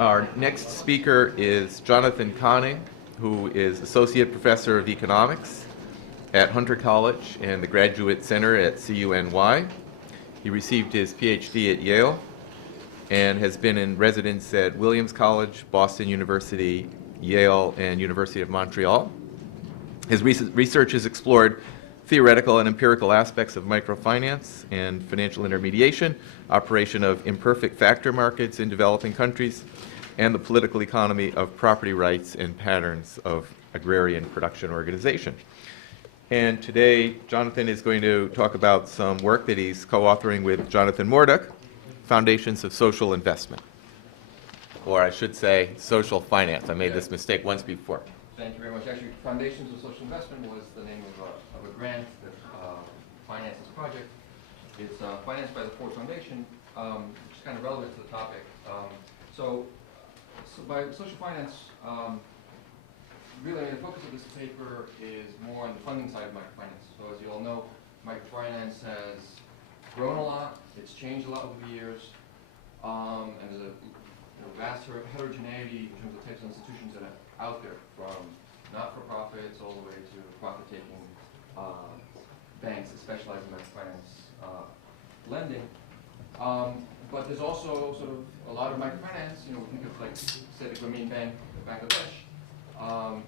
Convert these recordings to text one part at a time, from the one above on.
Our next speaker is Jonathan Conning, who is Associate Professor of Economics at Hunter College and the Graduate Center at CUNY. He received his PhD at Yale and has been in residence at Williams College, Boston University, Yale, and University of Montreal. His research has explored theoretical and empirical aspects of microfinance and financial intermediation, operation of imperfect factor markets in developing countries, and the political economy of property rights and patterns of agrarian production organization. And today, Jonathan is going to talk about some work that he's co-authoring with Jonathan Morduch, Foundations of Social Investment. Or I should say, social finance. I made this mistake once before. Thank you very much. Actually, Foundations of Social Investment was the name of a grant that financed this project. It's financed by the Ford Foundation, which is kind of relevant to the topic. So by social finance, really the focus of this paper is more on the funding side of microfinance. So as you all know, microfinance has grown a lot. It's changed a lot over the years. And there's a vast heterogeneity in terms of types of institutions that are out there, from not-for-profits all the way to profit-taking banks that specialize in microfinance lending. But there's also sort of a lot of microfinance. We think of, like, say, the Grameen Bank of Bangladesh.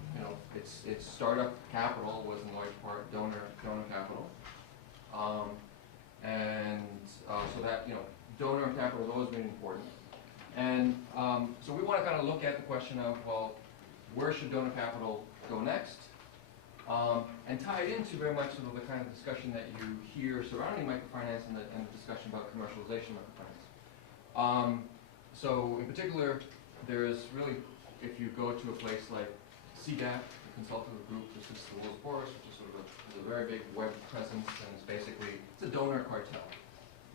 Its startup capital was in large part donor capital, so that donor capital has always been important. And so we want to kind of look at the question of, well, where should donor capital go next? And tie it into very much sort of the kind of discussion that you hear surrounding microfinance and the discussion about commercialization of microfinance. So in particular, there's really, if you go to a place like CDAP, the consultative group for Assist the World's Poorest, which is sort of a very big web presence, and it's basically, it's a donor cartel,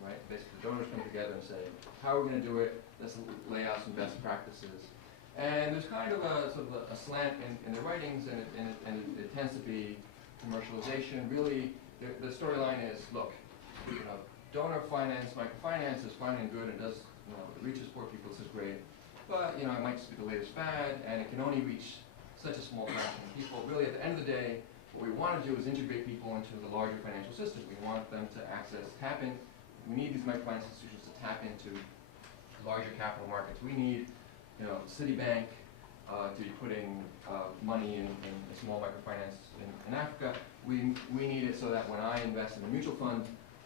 right? Basically, donors come together and say, how are we going to do it? Let's lay out some best practices. And there's kind of a sort of a slant in the writings, and it tends to be commercialization. Really, the storyline is, look, donor finance, microfinance is fine and good, and does, it reaches poor people, this is great. But, it might just be the latest fad, and it can only reach such a small fraction of people. Really, at the end of the day, what we want to do is integrate people into the larger financial system. We want them to tap in. We need these microfinance institutions to tap into larger capital markets. We need, Citibank to be putting money in a small microfinance in Africa. We need it so that when I invest in a mutual fund,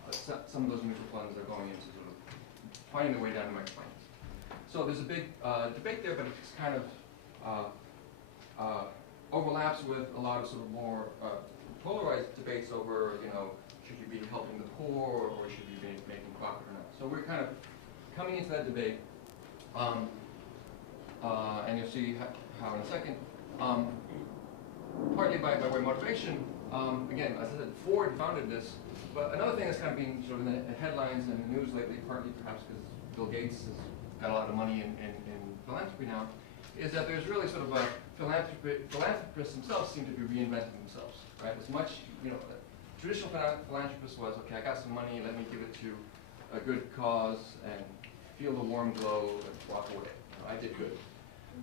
some of those mutual funds are going into sort of finding their way down to microfinance. So there's a big debate there, but it's kind of overlaps with a lot of sort of more polarized debates over, should you be helping the poor or should you be making profit or not? So we're kind of coming into that debate, and you'll see how in a second. Partly by way of motivation, again, as I said, Ford founded this, but another thing that's kind of being sort of in the headlines and the news lately, partly perhaps because Bill Gates has got a lot of money in philanthropy now, is that there's really sort of a philanthropists themselves seem to be reinventing themselves, right? As much, traditional philanthropist was, okay, I got some money, let me give it to a good cause and feel the warm glow and walk away. I did good.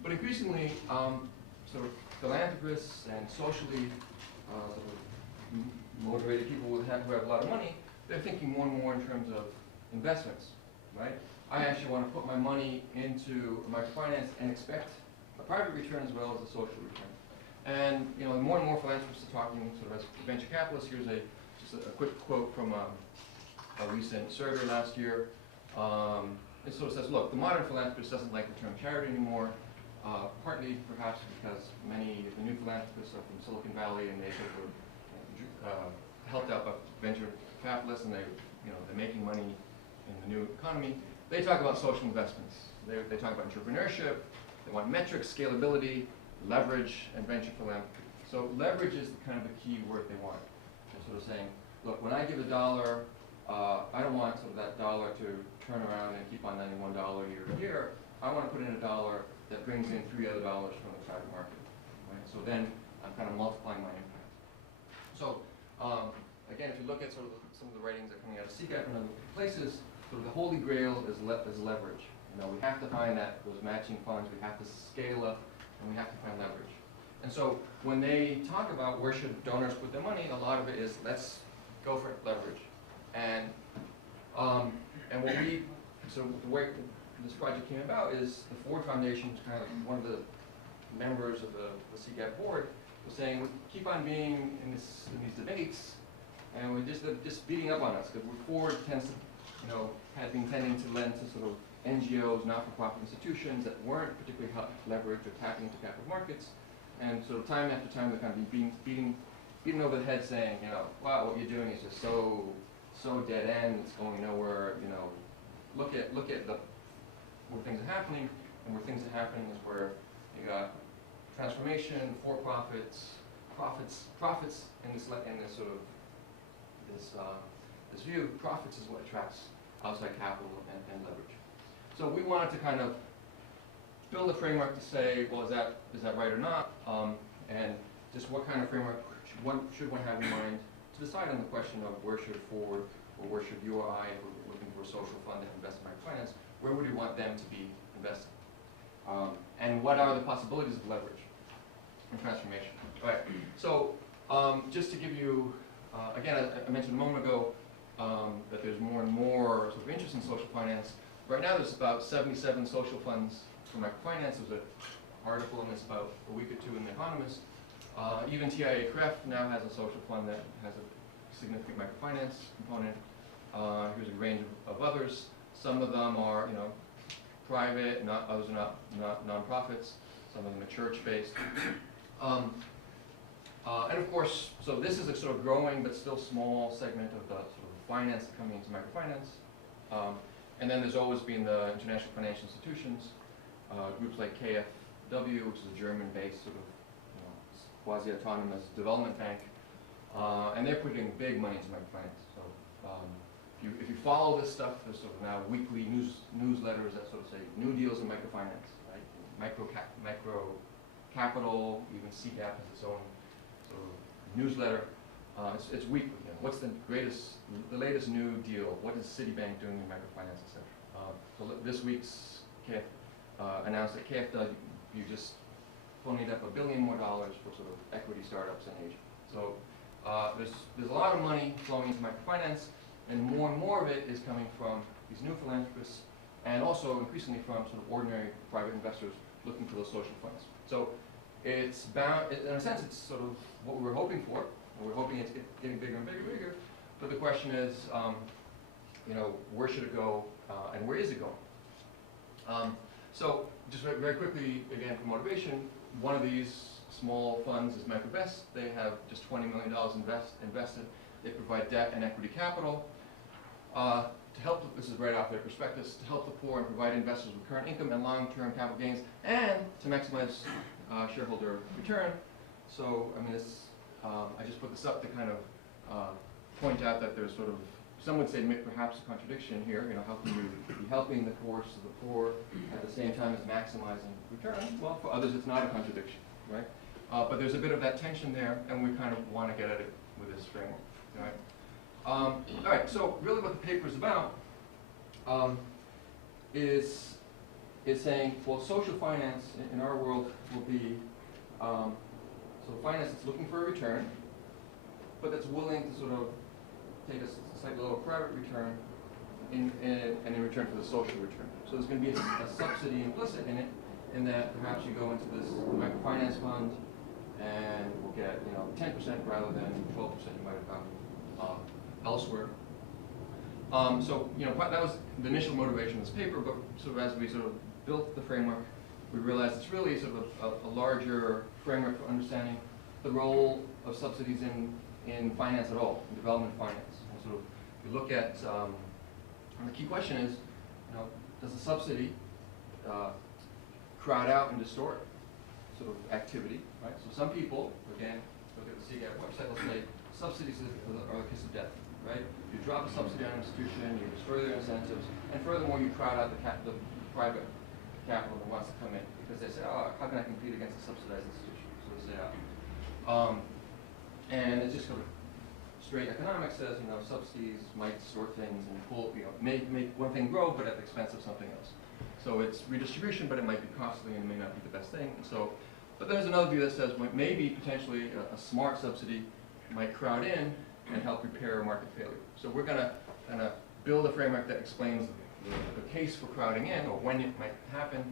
But increasingly, sort of philanthropists and socially sort of motivated people who have a lot of money, they're thinking more and more in terms of investments, right? I actually want to put my money into microfinance and expect a private return as well as a social return. And more and more philanthropists are talking sort of as venture capitalists. Here's just a quick quote from a recent survey last year. It sort of says, look, the modern philanthropist doesn't like the term charity anymore, partly perhaps because many of the new philanthropists are from Silicon Valley and they sort of helped out by venture capitalists, and they're making money in the new economy. They talk about social investments. They talk about entrepreneurship. They want metrics, scalability, leverage, and venture philanthropy. So leverage is kind of the key word they want. They're sort of saying, look, when I give $1, I don't want sort of that dollar to turn around and keep on $91 year to year. I want to put in $1 that brings in $3 other from the private market. Right? So then I'm kind of multiplying my impact. So again, if you look at sort of some of the ratings that are coming out of CGAP and other places, sort of the holy grail is leverage. You know, we have to find those matching funds, we have to scale up, and we have to find leverage. And so when they talk about where should donors put their money, a lot of it is let's go for leverage. And so the way this project came about is the Ford Foundation, kind of one of the members of the CGAP board, was saying, we keep on being in these debates, and we're just beating up on us, because Ford tends to, you know, has been tending to lend to sort of NGOs, not-for-profit institutions that weren't particularly leveraged or tapping into capital markets, and sort of time after time they're kind of beaten over the head saying, you know, wow, what you're doing is just so dead end, it's going nowhere, you know, look at where things are happening, and where things are happening is where you got transformation, for-profits, profits in this sort of this view. Profits is what attracts outside capital and leverage. So we wanted to kind of build a framework to say, well, is that right or not, and just what kind of framework should one have in mind to decide on the question of where should Ford or where should you or I, if we're looking for a social fund that invests in microfinance, where would we want them to be investing? And what are the possibilities of leverage and transformation? All right. So just to give you, again, I mentioned a moment ago that there's more and more sort of interest in social finance. Right now, there's about 77 social funds for microfinance. There's an article on this about a week or two in The Economist. Even TIAA-CREF now has a social fund that has a significant microfinance component. Here's a range of others. Some of them are, you know, private, others are not nonprofits. Some of them are church-based. And of course, so this is a sort of growing but still small segment of the sort of finance coming into microfinance. And then there's always been the international financial institutions, groups like KfW, which is a German-based sort of, you know, quasi-autonomous development bank, and they're putting big money into microfinance. So if you follow this stuff, there's sort of now weekly newsletters that sort of say new deals in microfinance, right? Micro capital, even CGAP has its own sort of newsletter. It's weekly. You know, what's the latest new deal? What is Citibank doing in microfinance, etc. So this week's announced that KfW just ponied up $1 billion more for sort of equity startups in Asia. So there's a lot of money flowing into microfinance, and more of it is coming from these new philanthropists, and also increasingly from sort of ordinary private investors looking for those social funds. So it's bound, in a sense, it's sort of what we were hoping for. We're hoping it's getting bigger and bigger. But the question is, you know, where should it go, and where is it going? So just very quickly, again, for motivation, one of these small funds is Microvest. They have just $20 million invested. They provide debt and equity capital to help, this is right off their prospectus, to help the poor and provide investors with current income and long-term capital gains, and to maximize shareholder return. So, I mean, this, I just put this up to kind of point out that there's sort of, some would say perhaps a contradiction here. You know, how can you be helping the poorest of the poor at the same time as maximizing return? Well, for others, it's not a contradiction, right? But there's a bit of that tension there, and we kind of want to get at it with this framework, right? All right, so really what the paper is about is saying, well, social finance in our world will be so finance that's looking for a return, but that's willing to sort of take a slightly lower private return and in return for the social return. So there's going to be a subsidy implicit in it, in that perhaps you go into this microfinance fund and we'll get, you know, 10% rather than 12% you might have gotten elsewhere. So, you know, that was the initial motivation of this paper, but sort of as we sort of built the framework, we realized it's really sort of a larger framework for understanding the role of subsidies in finance at all, in development finance. And sort of, if you look at, and the key question is, you know, does a subsidy crowd out and distort sort of activity, right? So some people, again, look at the CGAP website, let's say subsidies are the kiss of death, right? You drop a subsidy on an institution, you destroy their incentives, and furthermore, you crowd out the private capital that wants to come in, because they say, oh, how can I compete against a subsidized institution? So they say, and it's just sort of straight economics says, you know, subsidies might distort things and pull, you know, make one thing grow, but at the expense of something else. So it's redistribution, but it might be costly and it may not be the best thing. And so, but there's another view that says maybe potentially a smart subsidy might crowd in and help repair market failure. So we're going to kind of build a framework that explains the case for crowding in, or when it might happen,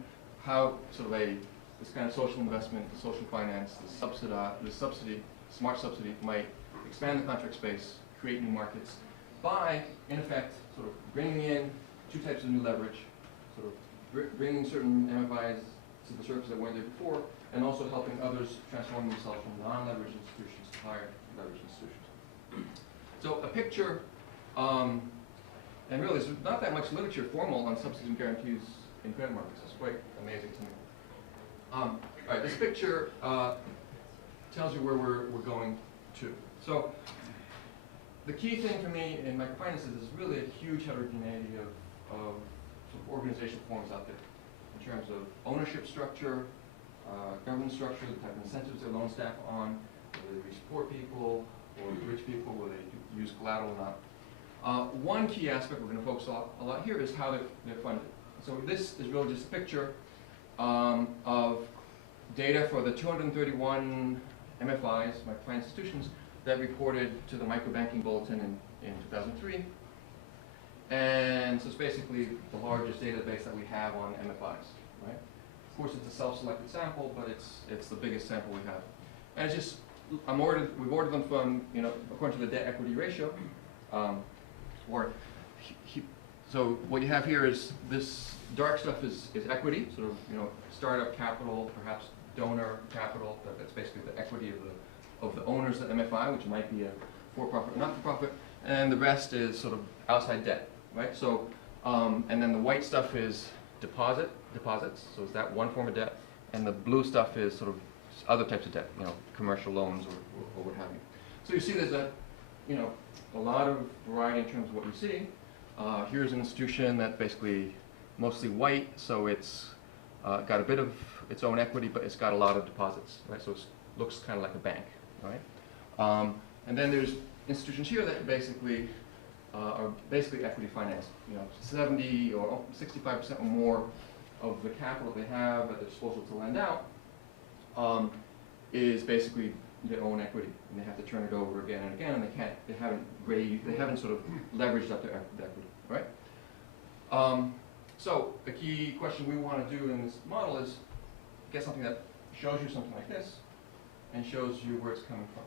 how sort of this kind of social investment, the social finance, the subsidy, smart subsidy might expand the contract space, create new markets by, in effect, sort of bringing in two types of new leverage, sort of bringing certain MFIs to the surface that weren't there before, and also helping others transform themselves from non-leveraged institutions to higher leveraged institutions. So a picture, and really there's not that much literature formal on subsidies and guarantees in credit markets. It's quite amazing to me. All right, this picture tells you where we're going to. So the key thing for me in microfinance is there's really a huge heterogeneity of sort of organizational forms out there in terms of ownership structure, governance structure, the type of incentives their loan staff on, whether they reach poor people or rich people, whether they use collateral or not. One key aspect we're going to focus a lot here is how they're funded. So this is really just a picture of data for the 231 MFIs, microfinance institutions, that reported to the microbanking bulletin in 2003. And so it's basically the largest database that we have on MFIs, right? Of course, it's a self-selected sample, but it's the biggest sample we have. And it's just, we've ordered them from, according to the debt-equity ratio. So what you have here is this dark stuff is equity, sort of, startup capital, perhaps donor capital. That's basically the equity of the owners of MFI, which might be a for-profit or not-for-profit. And the rest is sort of outside debt, right? So, and then the white stuff is deposits. So is that one form of debt? And the blue stuff is sort of other types of debt, commercial loans or what have you. So you see there's a lot of variety in terms of what you see. Here's an institution that's basically mostly white, so it's got a bit of its own equity, but it's got a lot of deposits, right? So it looks kind of like a bank, right? And then there's institutions here that basically are basically equity financed. 70 or 65% or more of the capital they have at their disposal to lend out is basically their own equity, and they have to turn it over again and again, and they haven't sort of leveraged up their equity, right? So the key question we want to do in this model is get something that shows you something like this and shows you where it's coming from.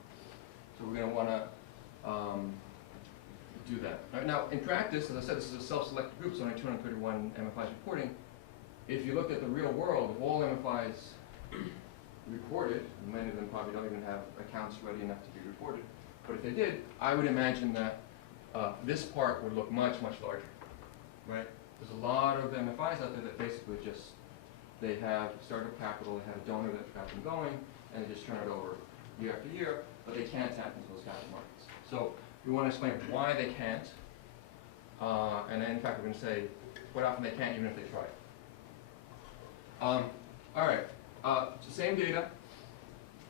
So we're going to want to do that. Right, now, in practice, as I said, this is a self-selected group, so only 231 MFIs reporting. If you looked at the real world, if all MFIs reported, and many of them probably don't even have accounts ready enough to be reported, but if they did, I would imagine that this part would look much, much larger, right? There's a lot of MFIs out there that basically just, they have startup capital, they have a donor that got them going, and they just turn it over year after year, but they can't tap into those capital markets. So we want to explain why they can't, and then in fact we're going to say quite often they can't even if they try. All right, so same data.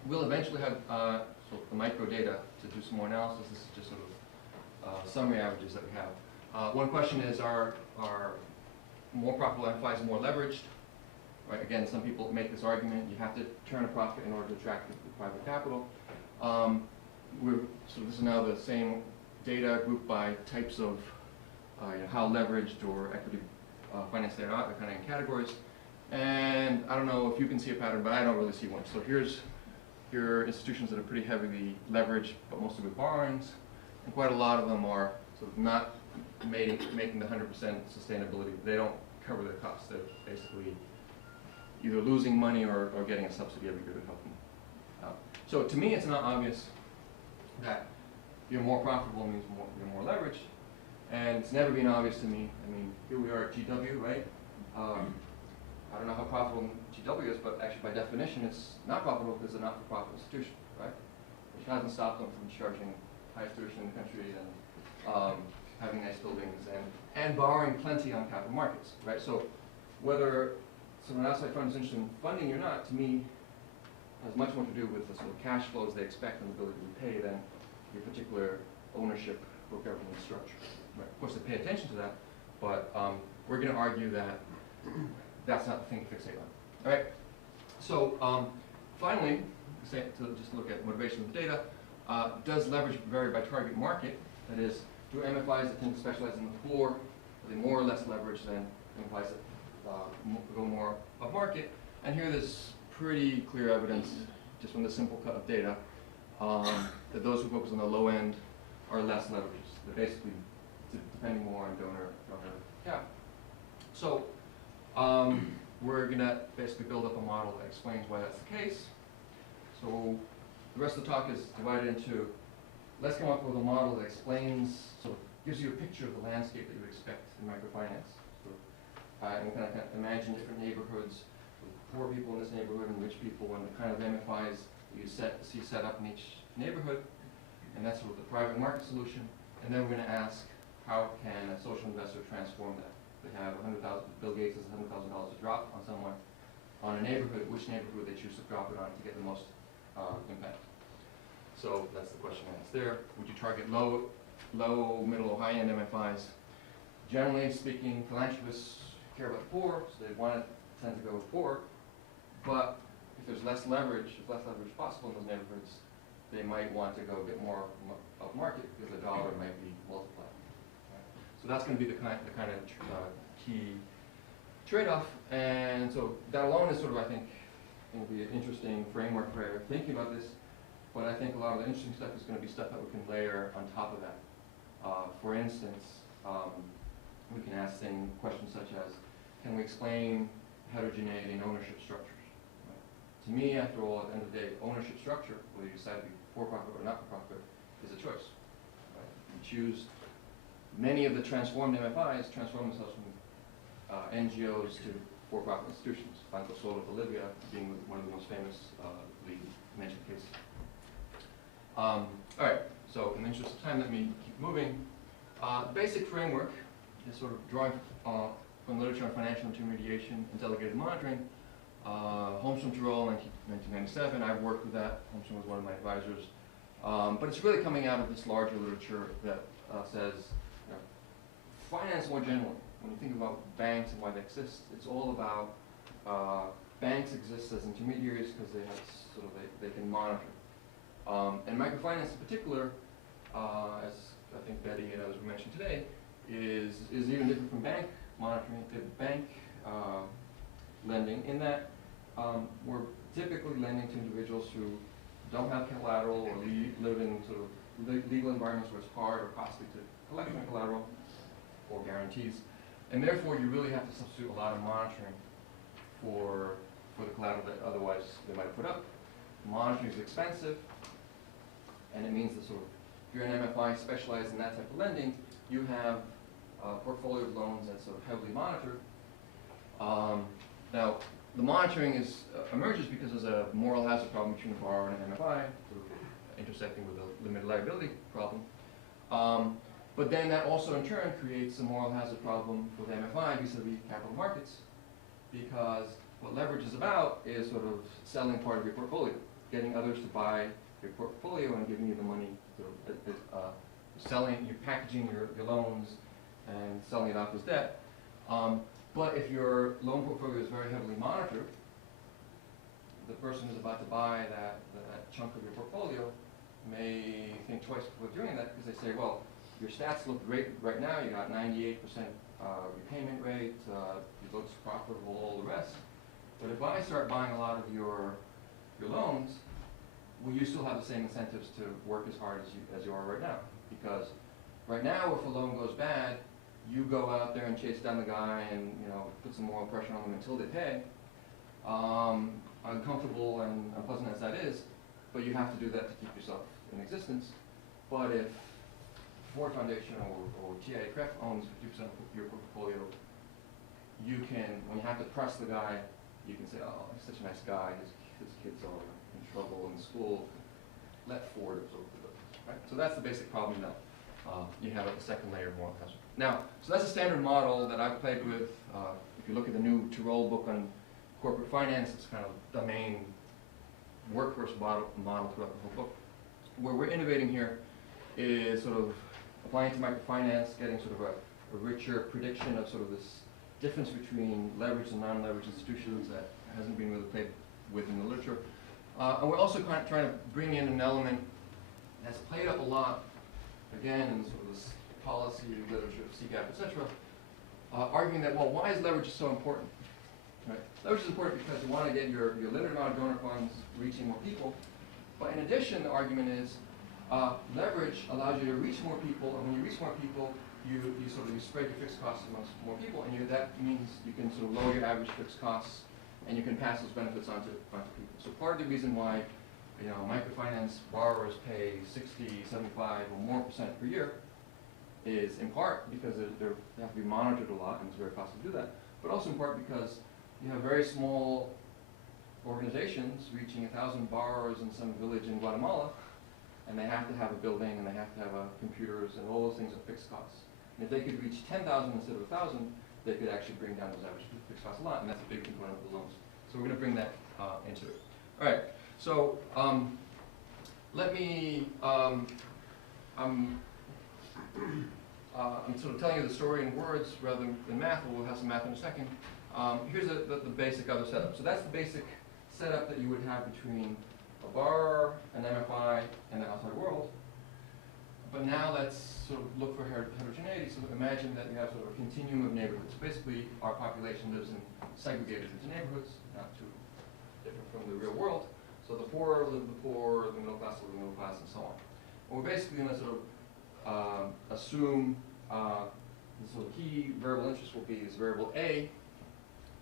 We'll eventually have sort of the micro data to do some more analysis. This is just sort of summary averages that we have. One question is, are more profitable MFIs more leveraged? Right, again, some people make this argument, you have to turn a profit in order to attract the private capital. So this is now the same data grouped by types of how leveraged or equity finance they are, they're kind of in categories. And I don't know if you can see a pattern, but I don't really see one. So here are institutions that are pretty heavily leveraged, but mostly with borrowings. And quite a lot of them are sort of not making the 100% sustainability. They don't cover their costs. They're basically either losing money or getting a subsidy every year to help them out. So to me, it's not obvious that you're more profitable means you're more leveraged. And it's never been obvious to me. I mean, here we are at GW, right? I don't know how profitable GW is, but actually by definition it's not profitable because it's a not-for-profit institution, right? Which hasn't stopped them from charging highest tuition in the country and having nice buildings and borrowing plenty on capital markets, right? So whether someone outside fund is interested in funding or not, to me, has much more to do with the sort of cash flows they expect and the ability to repay than your particular ownership or government structure. Right? Of course, they pay attention to that, but we're going to argue that that's not the thing to fixate on. All right. So finally, to just look at motivation of the data, does leverage vary by target market? That is, do MFIs that tend to specialize in the poor, are they more or less leveraged than MFIs that go more upmarket? And here there's pretty clear evidence, just from the simple cut of data, that those who focus on the low end are less leveraged. They're basically depending more on donor cap. So we're going to basically build up a model that explains why that's the case. So the rest of the talk is divided into, let's come up with a model that explains, sort of gives you a picture of the landscape that you would expect in microfinance. So, and we kind of imagine different neighborhoods, with poor people in this neighborhood and rich people, and the kind of MFIs you see set up in each neighborhood. And that's sort of the private market solution. And then we're going to ask, how can a social investor transform that? They have Bill Gates has $100,000 to drop on someone, on a neighborhood, which neighborhood they choose to drop it on to get the most impact. So that's the question asked there. Would you target low, middle, or high-end MFIs? Generally speaking, philanthropists care about the poor, so they tend to go with poor. But if there's less leverage possible in those neighborhoods, they might want to go a bit more upmarket because the dollar might be multiplied. So that's going to be the kind of key trade-off. And so that alone is sort of, I think, going to be an interesting framework for thinking about this. But I think a lot of the interesting stuff is going to be stuff that we can layer on top of that. For instance, we can ask questions such as, can we explain heterogeneity in ownership structures? Right? To me, after all, at the end of the day, ownership structure, whether you decide to be for-profit or not-for-profit, is a choice. Right? You choose. Many of the transformed MFIs transform themselves from NGOs to for-profit institutions. Banco Solo Bolivia being one of the most famous mentioned cases. All right, so in the interest of time, let me keep moving. The basic framework is sort of drawing from literature on financial intermediation and delegated monitoring. Holmstrom Tirol, 1997, I've worked with that. Holmstrom was one of my advisors. But it's really coming out of this larger literature that says, you know, finance more generally, when you think about banks and why they exist, it's all about banks exist as intermediaries because they have sort of they can monitor. And microfinance in particular, as I think Betty and others mentioned today, is even different from bank monitoring, bank lending, in that we're typically lending to individuals who don't have collateral or live in sort of legal environments where it's hard or costly to collect on collateral or guarantees. And therefore, you really have to substitute a lot of monitoring for the collateral that otherwise they might have put up. Monitoring is expensive, and it means that sort of, if you're an MFI specialized in that type of lending, you have a portfolio of loans that's sort of heavily monitored. Now, the monitoring emerges because there's a moral hazard problem between the borrower and an MFI, sort of intersecting with a limited liability problem. But then that also in turn creates a moral hazard problem with MFI vis-a-vis capital markets, because what leverage is about is sort of selling part of your portfolio, getting others to buy your portfolio and giving you the money, you're packaging your loans and selling it off as debt. But if your loan portfolio is very heavily monitored, the person who's about to buy that chunk of your portfolio may think twice before doing that, because they say, well, your stats look great right now. You got 98% repayment rate, it looks profitable, all the rest. But if I start buying a lot of your loans, will you still have the same incentives to work as hard as you are right now? Because right now, if a loan goes bad, you go out there and chase down the guy and put some moral pressure on them until they pay. Uncomfortable and unpleasant as that is, but you have to do that to keep yourself in existence. But if Ford Foundation or TIA-CREF owns 50% of your portfolio, you can, when you have to press the guy, you can say, oh, he's such a nice guy, his kids are in trouble in school, let Ford absorb the bill. Right? So that's the basic problem now. You have the second layer of moral hazard. Now, so that's a standard model that I've played with. If you look at the new Tirol book on corporate finance, it's kind of the main workhorse model throughout the whole book. Where we're innovating here is sort of applying to microfinance, getting sort of a richer prediction of sort of this difference between leveraged and non-leveraged institutions that hasn't been really played with in the literature. And we're also kind of trying to bring in an element that's played up a lot, again, in sort of this policy literature, CGAP, et cetera, arguing that, well, why is leverage so important? Right? Leverage is important because you want to get your limited amount of donor funds reaching more people. But in addition, the argument is leverage allows you to reach more people, and when you reach more people, you spread your fixed costs amongst more people, and that means you can sort of lower your average fixed costs, and you can pass those benefits on to people. So part of the reason why microfinance borrowers pay 60, 75, or more % per year is in part because they have to be monitored a lot, and it's very costly to do that, but also in part because you have very small organizations reaching 1,000 borrowers in some village in Guatemala, and they have to have a building, and they have to have computers, and all those things are fixed costs. And if they could reach 10,000 instead of 1,000, they could actually bring down those average fixed costs a lot, and that's a big component of the loans. So we're going to bring that into it. All right. So let me. I'm sort of telling you the story in words rather than math. We'll have some math in a second. Here's the basic other setup. So that's the basic setup that you would have between a borrower, an MFI, and the outside world. But now let's sort of look for heterogeneity. So imagine that you have sort of a continuum of neighborhoods. Basically, our population lives in segregated into neighborhoods, not too different from the real world. So the poor live the poor, the middle class live the middle class, and so on. And we're basically going to sort of assume the sort of key variable interest will be this variable A,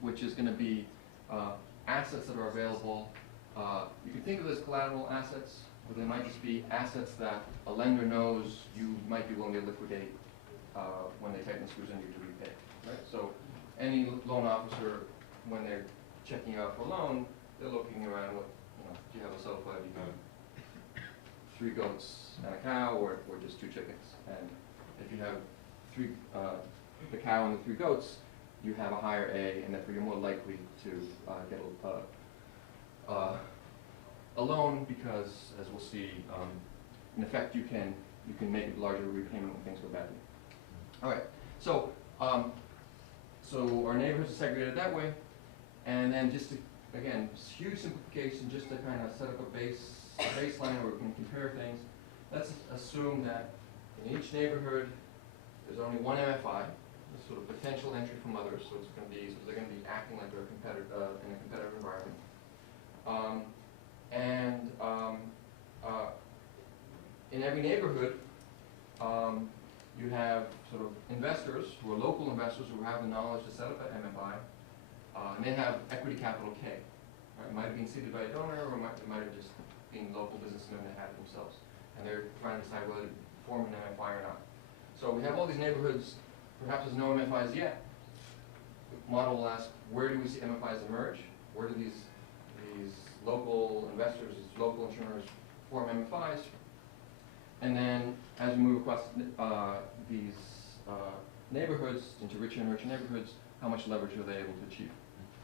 which is going to be assets that are available. You can think of it as collateral assets, but they might just be assets that a lender knows you might be willing to liquidate when they tighten the screws on you to repay. Right? So any loan officer, when they're checking you out for a loan, they're looking around with, do you have a sofa, do you have 3 goats and a cow, or just 2 chickens? And if you have the cow and the 3 goats, you have a higher A, and therefore you're more likely to get a loan because, as we'll see, in effect you can make a larger repayment when things go badly. All right, so so our neighborhoods are segregated that way, and then just to, again, huge simplification, just to kind of set up a baseline where we can compare things. Let's assume that in each neighborhood there's only one MFI, sort of potential entry from others, so they're going to be acting like they're in a competitive environment. In every neighborhood, you have sort of investors who are local investors who have the knowledge to set up an MFI, and they have equity capital K. Right? It might have been seeded by a donor, or it might have just been local businessmen that had it themselves, and they're trying to decide whether to form an MFI or not. So we have all these neighborhoods. Perhaps there's no MFIs yet. The model will ask, where do we see MFIs emerge? Where do these local investors, these local insurers form MFIs? And then as we move across these neighborhoods into richer and richer neighborhoods, how much leverage are they able to achieve?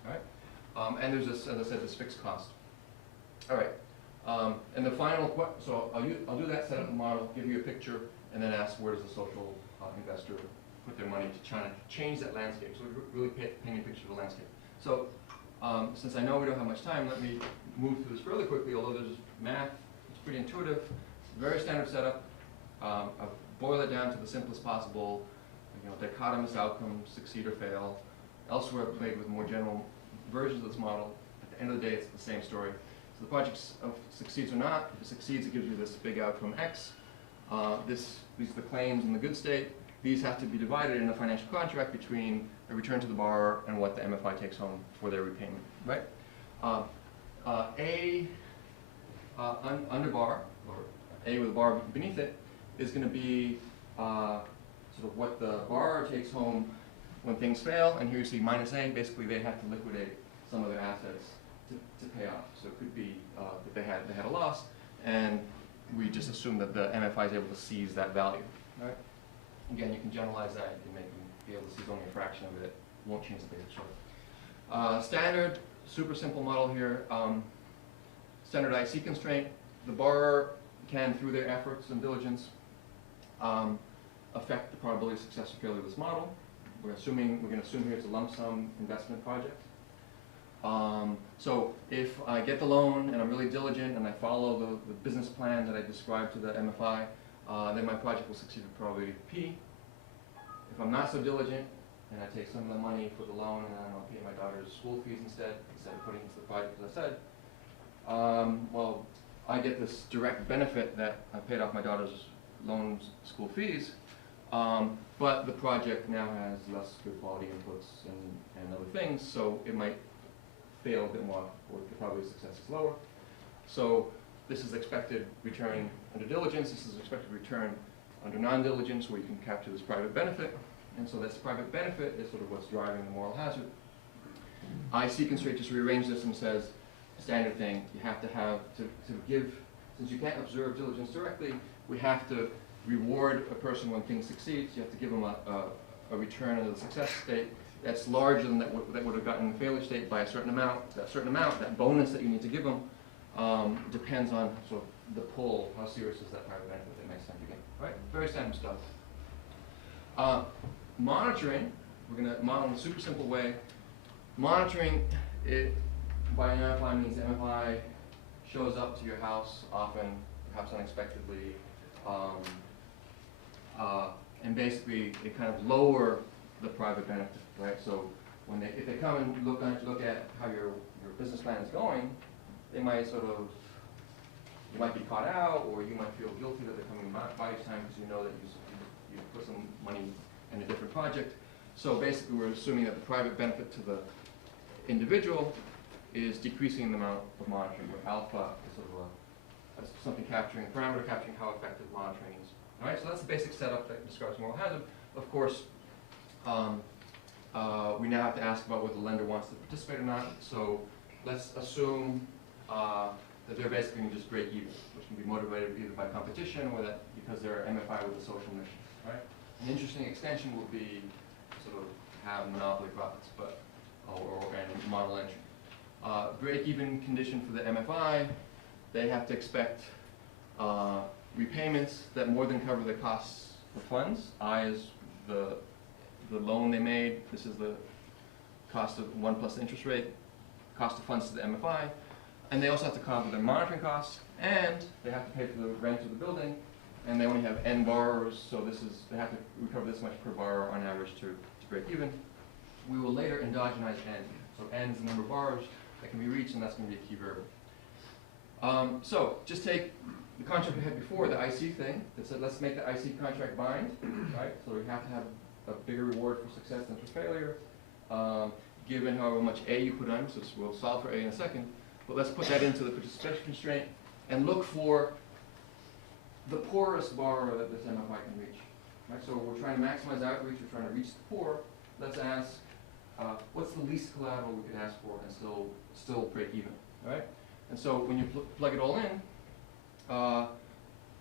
All right? And there's this, as I said, this fixed cost. All right. And the final, so I'll do that, set up the model, give you a picture, and then ask where does the social investor put their money to try to change that landscape. So we're really painting a picture of the landscape. So since I know we don't have much time, let me move through this fairly quickly, although there's math, it's pretty intuitive, very standard setup. I'll boil it down to the simplest possible, dichotomous outcomes, succeed or fail. Elsewhere I've played with more general versions of this model. At the end of the day, it's the same story. So the project succeeds or not. If it succeeds, it gives you this big outcome X. These are the claims in the good state. These have to be divided in a financial contract between a return to the borrower and what the MFI takes home for their repayment, right? Under bar, or A with a bar beneath it, is going to be sort of what the borrower takes home when things fail, and here you see minus A. Basically, they have to liquidate some of their assets to pay off. So it could be that they had a loss, and we just assume that the MFI is able to seize that value. All right? Again, you can generalize that. You can make them be able to seize only a fraction of it. It won't change the basic story. Standard, super simple model here. Standardized C constraint. The borrower can, through their efforts and diligence, affect the probability of success or failure of this model. we're going to assume here it's a lump sum investment project. So if I get the loan and I'm really diligent and I follow the business plan that I described to the MFI, then my project will succeed with probability P. If I'm not so diligent and I take some of the money for the loan and then I'll pay my daughter's school fees instead of putting it into the project, as I said, well, I get this direct benefit that I paid off my daughter's loan school fees, but the project now has less good quality inputs and other things, so it might fail a bit more, or the probability of success is lower. So this is expected return under diligence, this is expected return under non-diligence, where you can capture this private benefit, and so this private benefit is sort of what's driving the moral hazard. IC constraint just rearranged this and says, standard thing, you have to have, to give, since you can't observe diligence directly, we have to reward a person when things succeed, so you have to give them a return under the success state that's larger than that would have gotten in the failure state by a certain amount. That bonus that you need to give them, depends on sort of the pull, how serious is that private benefit that makes sense again, right? Very standard stuff. Monitoring, we're going to model in a super simple way. Monitoring it by an MFI means the MFI shows up to your house often, perhaps unexpectedly, and basically it kind of lower the private benefit, right? So when if they come and look at how your business plan is going, they might you might be caught out, or you might feel guilty that they're coming by each time because you know that you put some money in a different project. So basically we're assuming that the private benefit to the individual is decreasing the amount of monitoring, where alpha is sort of something capturing, parameter capturing how effective monitoring is. All right, so that's the basic setup that describes moral hazard. Of course, we now have to ask about whether the lender wants to participate or not. So let's assume that they're basically going to just break even, which can be motivated either by competition or that because they're MFI with a social mission. Right? An interesting extension will be sort of have monopoly profits, but and model entry. Break-even condition for the MFI, they have to expect repayments that more than cover the costs of funds. I is the loan they made. This is the cost of 1 plus the interest rate, cost of funds to the MFI. And they also have to cover their monitoring costs, and they have to pay for the rent of the building, and they only have N borrowers, so they have to recover this much per borrower on average to break even. We will later endogenize N. So N is the number of borrowers that can be reached, and that's going to be a key variable. So just take the contract we had before, the IC thing, that said let's make the IC contract bind, right? So we have to have a bigger reward for success than for failure, given however much A you put on, so we'll solve for A in a second, but let's put that into the participation constraint and look for the poorest borrower that this MFI can reach. Right? So we're trying to maximize outreach, we're trying to reach the poor. Let's ask, what's the least collateral we could ask for and still break even, right? And so when you plug it all in,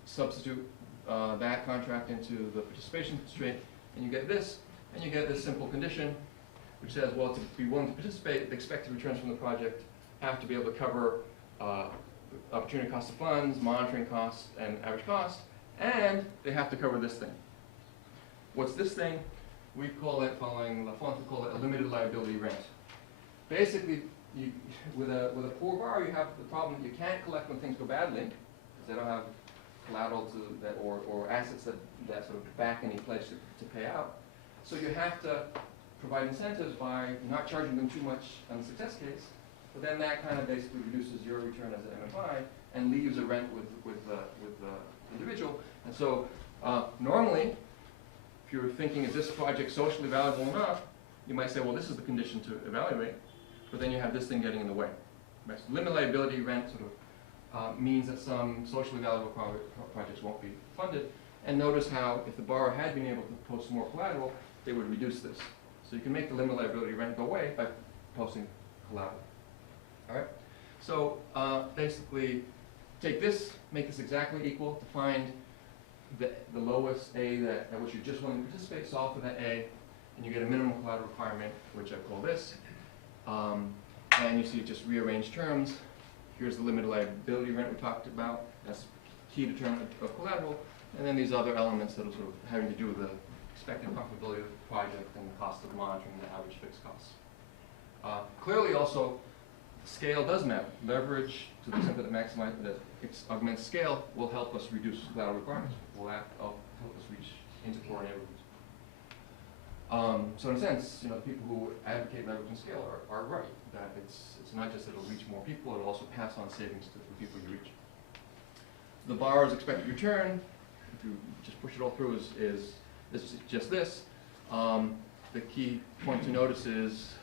substitute that contract into the participation constraint, and you get this simple condition, which says, well, to be willing to participate, the expected returns from the project have to be able to cover opportunity cost of funds, monitoring costs, and average cost, and they have to cover this thing. What's this thing? We call it, following Lafont, we call it a limited liability rent. Basically, with a poor borrower, you have the problem that you can't collect when things go badly, because they don't have collateral or assets that sort of back any pledge to pay out. So you have to provide incentives by not charging them too much on the success case, but then that kind of basically reduces your return as an MFI and leaves a rent with the individual. And so normally, if you're thinking, is this project socially valuable or not, you might say, well, this is the condition to evaluate, but then you have this thing getting in the way. Right? So limited liability rent sort of means that some socially valuable projects won't be funded. And notice how if the borrower had been able to post more collateral, they would reduce this. So you can make the limited liability rent go away by posting collateral. All right? So basically, take this, make this exactly equal to find the lowest A at which you're just willing to participate, solve for that A, and you get a minimum collateral requirement, which I call this. And you see it just rearranged terms. Here's the limited liability rent we talked about. That's key determinant of collateral. And then these other elements that are sort of having to do with expected profitability of the project and the cost of monitoring the average fixed costs. Clearly also, scale does matter. Leverage to the extent that that augments scale will help us reduce collateral requirements, will help us reach into poor neighborhoods. So in a sense, the people who advocate leverage and scale are right, that it's not just that it'll reach more people, it'll also pass on savings to the people you reach. The borrower's expected return, if you just push it all through, is just this. The key point to notice is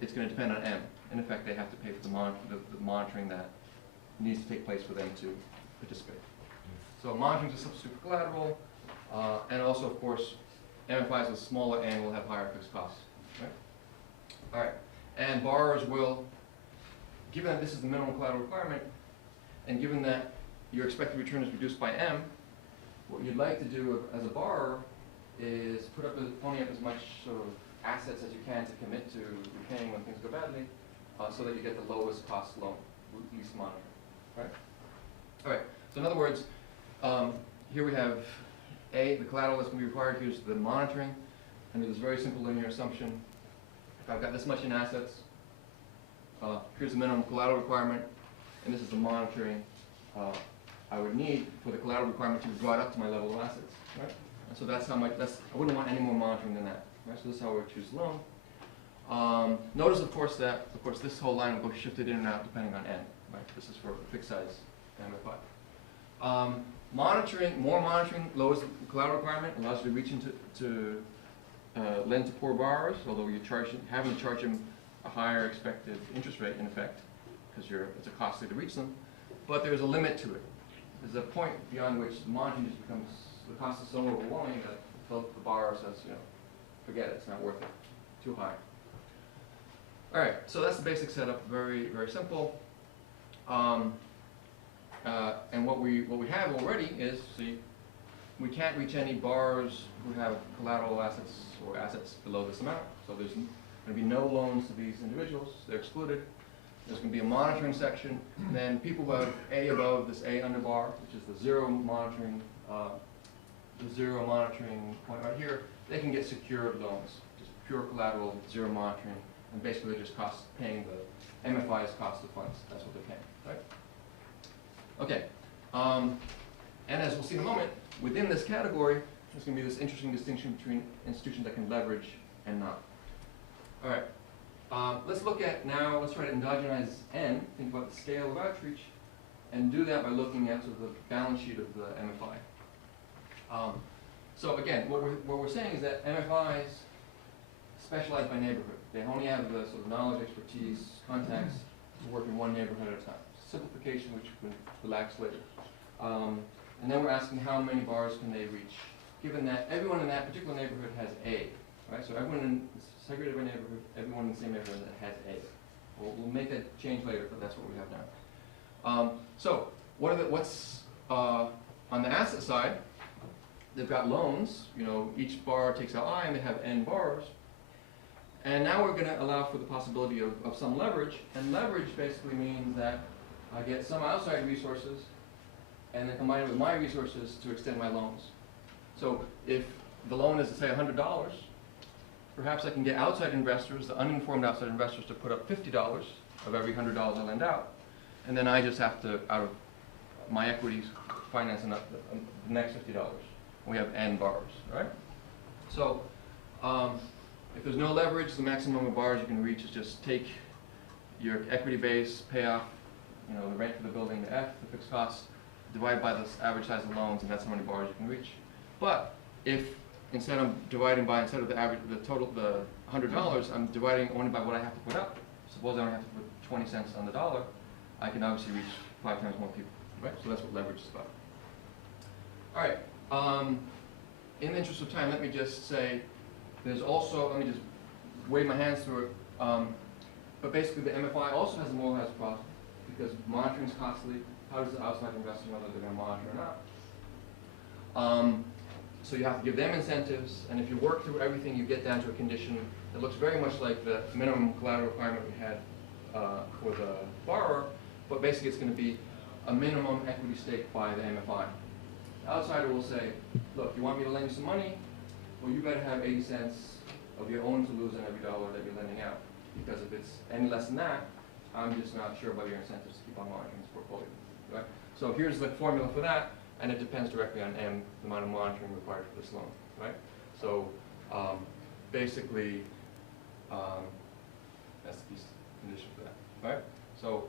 it's going to depend on M. In effect, they have to pay for the monitoring that needs to take place for them to participate. So monitoring is a substitute for collateral, and also, of course, MFIs with smaller N will have higher fixed costs. Right? All right, and borrowers will, given that this is the minimum collateral requirement, and given that your expected return is reduced by M, what you'd like to do as a borrower is pony up as much sort of assets as you can to commit to repaying when things go badly, so that you get the lowest cost loan, least monitoring. Right? All right. So in other words, here we have A, the collateral that's going to be required. Here's the monitoring under this very simple linear assumption. If I've got this much in assets, here's the minimum collateral requirement, and this is the monitoring I would need for the collateral requirement to be brought up to my level of assets. Right? And so that's how much. I wouldn't want any more monitoring than that. Right? So this is how we would choose the loan. Notice, of course, that this whole line will go shifted in and out depending on N. Right? This is for fixed size MFI. More monitoring lowers the collateral requirement, allows you to reach into lend to poor borrowers, although you're having to charge them a higher expected interest rate in effect, because it's a costly to reach them. But there's a limit to it. There's a point beyond which the monitoring just becomes, the cost is so overwhelming that the borrower says, forget it, it's not worth it, too high. All right, so that's the basic setup, very, very simple. And what we have already is, we can't reach any borrowers who have collateral assets or assets below this amount. So there's going to be no loans to these individuals. They're excluded. There's going to be a monitoring section. And then people who have A above this A under bar, which is the zero monitoring point right here, they can get secured loans, just pure collateral, zero monitoring, and basically they're just paying the MFI's cost of funds. That's what they're paying, right? Okay, and as we'll see in a moment, within this category, there's going to be this interesting distinction between institutions that can leverage and not. All right, let's try to endogenize N, think about the scale of outreach, and do that by looking at sort of the balance sheet of the MFI. So again, what we're saying is that MFIs specialize by neighborhood. They only have the sort of knowledge, expertise, contacts to work in one neighborhood at a time. Simplification, which we can relax later. And then we're asking how many borrowers can they reach, given that everyone in that particular neighborhood has A, right? So everyone in segregated by neighborhood, everyone in the same neighborhood that has A. We'll make that change later, but that's what we have now. So what's on the asset side? They've got loans. Each borrower takes out I, and they have N borrowers. And now we're going to allow for the possibility of some leverage. And leverage basically means that I get some outside resources and then combine it with my resources to extend my loans. So if the loan is, say, $100, perhaps I can get outside investors, the uninformed outside investors, to put up $50 of every $100 I lend out. And then I just have to, out of my equities, finance the next $50. We have N borrowers, right? So if there's no leverage, the maximum of borrowers you can reach is just take your equity base, pay off the rent for the building, the F, the fixed costs, divide by the average size of loans, and that's how many borrowers you can reach. But if instead of the average, the $100, I'm dividing only by what I have to put up. Suppose I only have to put 20 cents on the dollar, I can obviously reach 5 times more people, right? So that's what leverage is about. All right. In the interest of time, let me just say, there's also, let me just wave my hands through it. But basically, the MFI also has a moral hazard problem because monitoring is costly. How does the outside investor know that they're going to monitor or not? So you have to give them incentives, and if you work through everything, you get down to a condition that looks very much like the minimum collateral requirement we had for the borrower, but basically it's going to be a minimum equity stake by the MFI. Outsider will say, look, you want me to lend you some money? Well, you better have 80 cents of your own to lose on every dollar that you're lending out. Because if it's any less than that, I'm just not sure about your incentives to keep on monitoring this portfolio. Right? So here's the formula for that, and it depends directly on M, the amount of monitoring required for this loan. Right? So basically, that's the condition for that. Right? So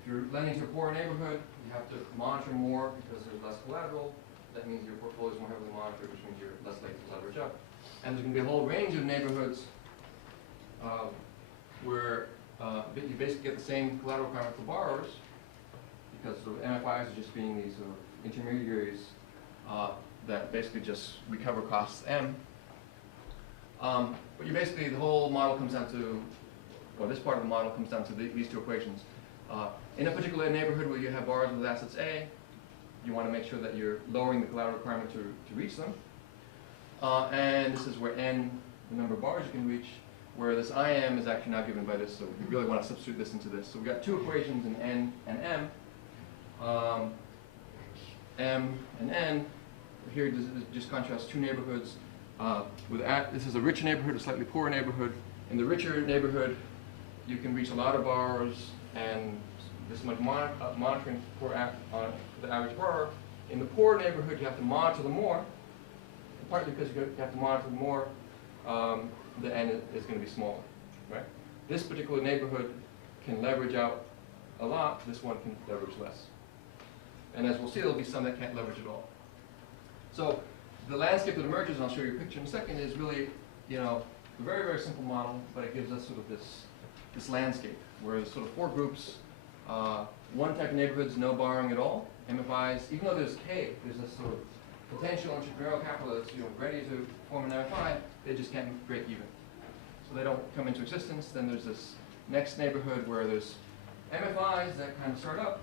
if you're lending to a poor neighborhood, you have to monitor more because there's less collateral. That means your portfolio is more heavily monitored, which means you're less likely to leverage up. And there's going to be a whole range of neighborhoods where you basically get the same collateral requirement for borrowers, because sort of MFIs are just being these sort of intermediaries that basically just recover costs M. But you basically, the whole model comes down to, or this part of the model comes down to these two equations. In a particular neighborhood where you have borrowers with assets A, you want to make sure that you're lowering the collateral requirement to reach them. And this is where N, the number of borrowers you can reach, where this IM is actually now given by this, so we really want to substitute this into this. So we've got two equations in N and M. M and N, here just contrasts two neighborhoods. This is a richer neighborhood, a slightly poorer neighborhood. In the richer neighborhood, you can reach a lot of borrowers and this much monitoring for the average borrower. In the poor neighborhood, you have to monitor them more. Partly because you have to monitor them more, the N is going to be smaller, right? This particular neighborhood can leverage out a lot. This one can leverage less. And as we'll see, there'll be some that can't leverage at all. So the landscape that emerges, and I'll show you a picture in a second, is really, a very, very simple model, but it gives us sort of this landscape where there's sort of four groups. One type of neighborhoods, no borrowing at all. MFIs, even though there's K, there's this sort of potential entrepreneurial capital that's ready to form an MFI, they just can't break even. So they don't come into existence. Then there's this next neighborhood where there's MFIs that kind of start up,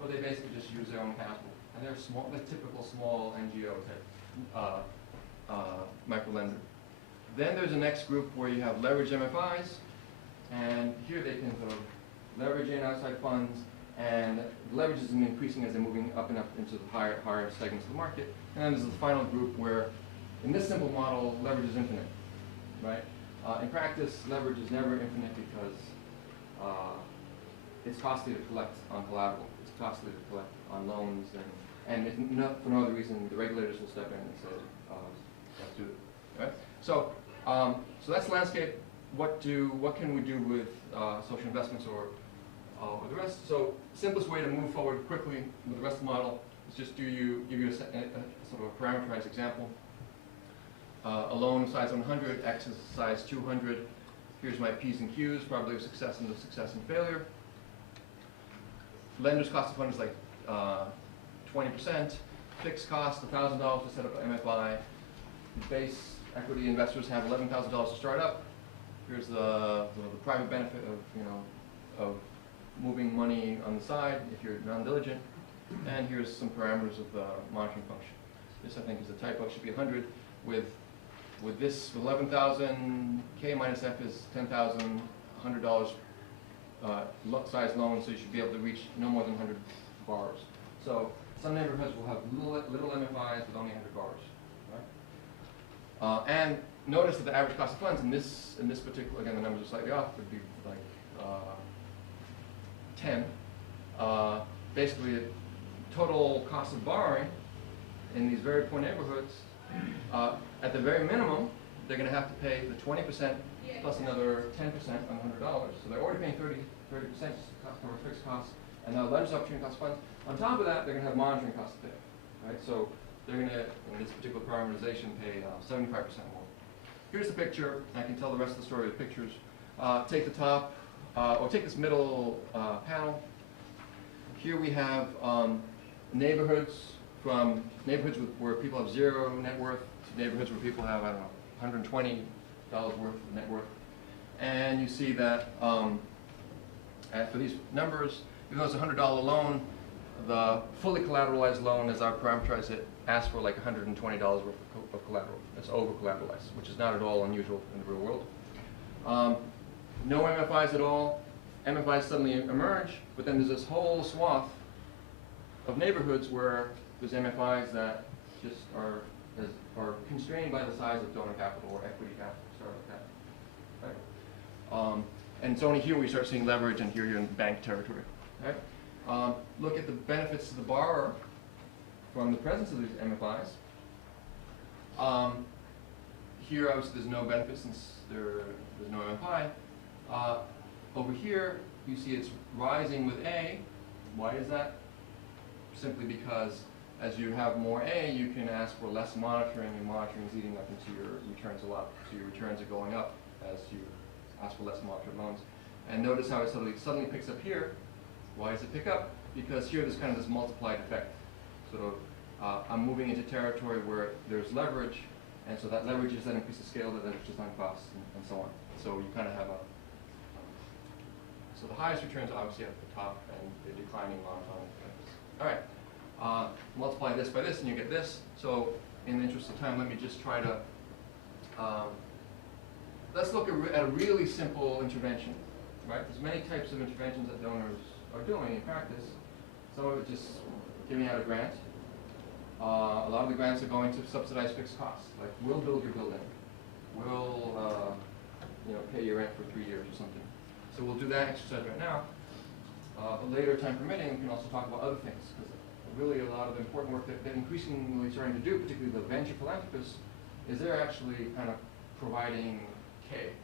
but they basically just use their own capital. And they're small, the typical small NGO type microlender. Then there's the next group where you have leveraged MFIs, and here they can sort of leverage in outside funds, and the leverage is increasing as they're moving up and up into the higher segments of the market. And then there's the final group where, in this simple model, leverage is infinite, right? In practice, leverage is never infinite because it's costly to collect on collateral. It's costly to collect on loans, and if not for no other reason, the regulators will step in and say, let's do it, right? So that's landscape. What can we do with social investments or the rest? So simplest way to move forward quickly with the rest of the model is just give you a sort of a parameterized example. A loan size 100, X is size 200. Here's my P's and Q's, probability of success and success and failure. Lender's cost of fund is like 20%. Fixed cost, $1,000 to set up an MFI. Base equity investors have $11,000 to start up. Here's the private benefit of moving money on the side if you're non-diligent. And here's some parameters of the monitoring function. This, I think, is a typo. It should be 100. With this 11,000, K minus F is $10,000, $100 size loan, so you should be able to reach no more than 100 borrowers. So some neighborhoods will have little MFIs with only 100 borrowers. Right? And notice that the average cost of funds in this particular, again, the numbers are slightly off, would be like 10. Basically, total cost of borrowing in these very poor neighborhoods, at the very minimum, they're going to have to pay the 20% plus another 10% on $100. So they're already paying 30% for fixed costs, and now largest opportunity cost of funds. On top of that, they're going to have monitoring costs to pay. Right? So they're going to, in this particular parameterization, pay 75% more. Here's the picture. I can tell the rest of the story with pictures. Take the top, or take this middle panel. Here we have neighborhoods, from neighborhoods where people have zero net worth to neighborhoods where people have, I don't know, $120 worth of net worth. And you see that for these numbers, even though it's a $100 loan, the fully collateralized loan, as I parameterize it, asks for like $120 worth of collateral. It's over collateralized, which is not at all unusual in the real world. No MFIs at all. MFIs suddenly emerge, but then there's this whole swath of neighborhoods where There's MFIs that just are constrained by the size of donor capital or equity capital, startup capital, right? And it's only here we start seeing leverage, and here you're in bank territory, right? Look at the benefits to the borrower from the presence of these MFIs. Here, obviously, there's no benefit since there's no MFI. Over here, you see it's rising with A. Why is that? Simply because as you have more A, you can ask for less monitoring, and monitoring is eating up into your returns a lot. So your returns are going up as you ask for less monitored loans. And notice how it suddenly picks up here. Why does it pick up? Because here there's kind of this multiplied effect. Sort of, I'm moving into territory where there's leverage, and so that leverage is then increase the scale, that leverages on costs, and so on. So you kind of have so the highest returns are obviously at the top, and they're declining monotonic effects. All right, multiply this by this, and you get this. So in the interest of time, let me just try to, let's look at a really simple intervention, right? There's many types of interventions that donors are doing in practice. Some of it just giving out a grant. A lot of the grants are going to subsidize fixed costs, like we'll build your building, we'll pay your rent for 3 years or something. So we'll do that exercise right now. But later, time permitting, we can also talk about other things, because really a lot of the important work that they're increasingly starting to do, particularly the venture philanthropists, is they're actually kind of providing K.